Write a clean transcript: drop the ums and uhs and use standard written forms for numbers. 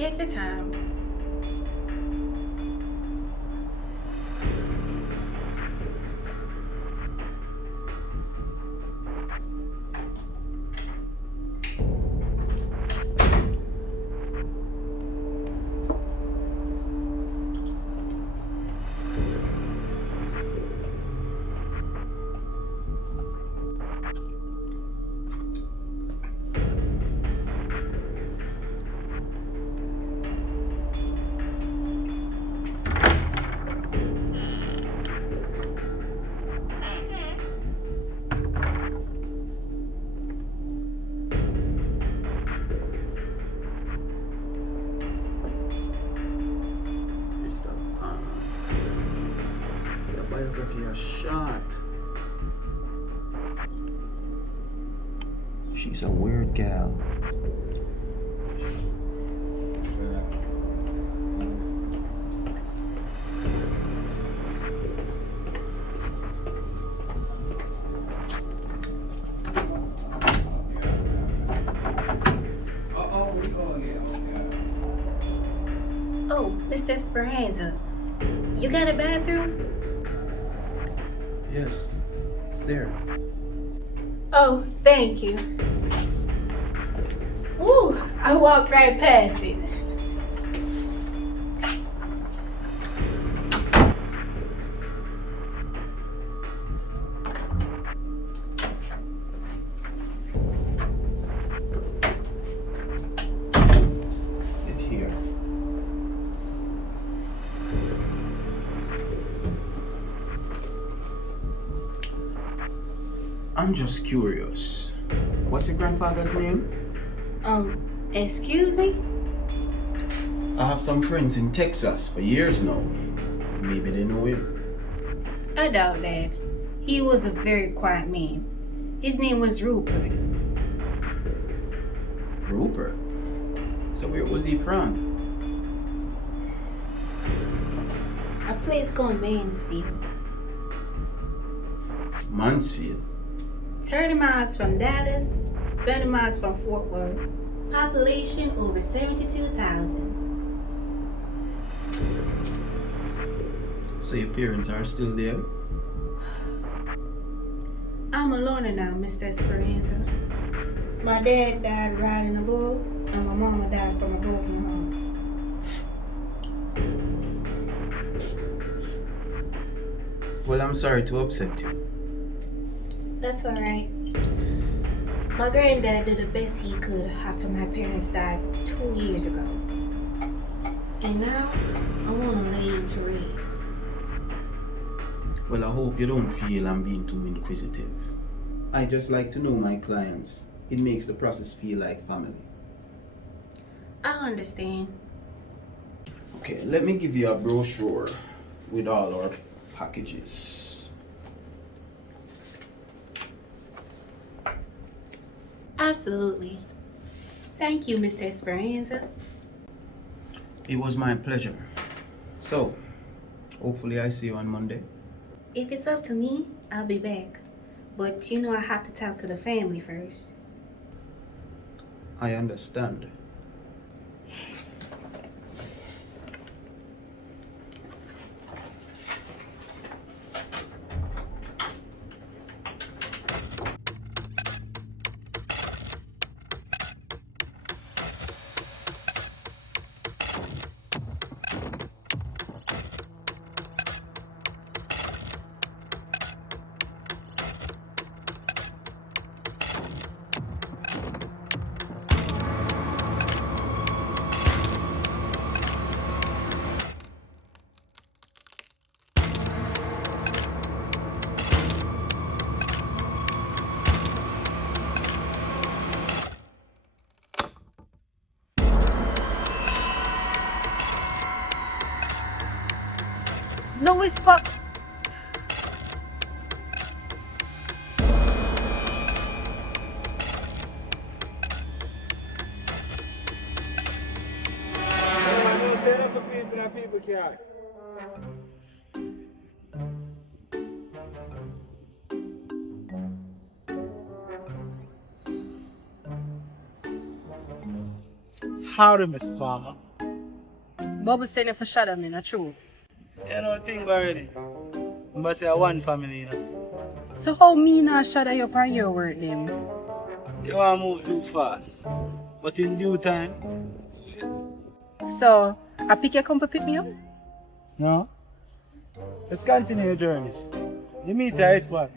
Take your time. Mr. Palmer. Your biography is short. She's a weird gal. Oh, Mr. Xpressionz, you got a bathroom? Yes, it's there. Oh, thank you. Ooh, I walked right past it. Sit here. I'm just curious. What's your grandfather's name? Excuse me? I have some friends in Texas for years now. Maybe they know him. I doubt that. He was a very quiet man. His name was Rupert. Rupert? So where was he from? A place called Mansfield. Mansfield. 30 miles from Dallas, 20 miles from Fort Worth. Population over 72,000. So your parents are still there? I'm a loner now, Mr. Xpressionz. My dad died riding a bull, and my mama died from a broken heart. Well, I'm sorry to upset you. That's alright. My granddad did the best he could after my parents died 2 years ago. And now, I want to lay him to rest. Well, I hope you don't feel I'm being too inquisitive. I just like to know my clients. It makes the process feel like family. I understand. Okay, let me give you a brochure with all our packages. Absolutely. Thank you, Mr. Xpressionz. It was my pleasure. So, hopefully I see you on Monday. If it's up to me, I'll be back. But you know I have to talk to the family first. I understand. No whisper. People can't. Howdy, Miss Palmer. Bubble saying if a shadow me, not true. You know, think already. But say one family, you know. So how me not shadow you upon your work then? You want to move too fast. But in due time, So, I pick you come to pick me up? no. Let's continue your journey. You meet the right one.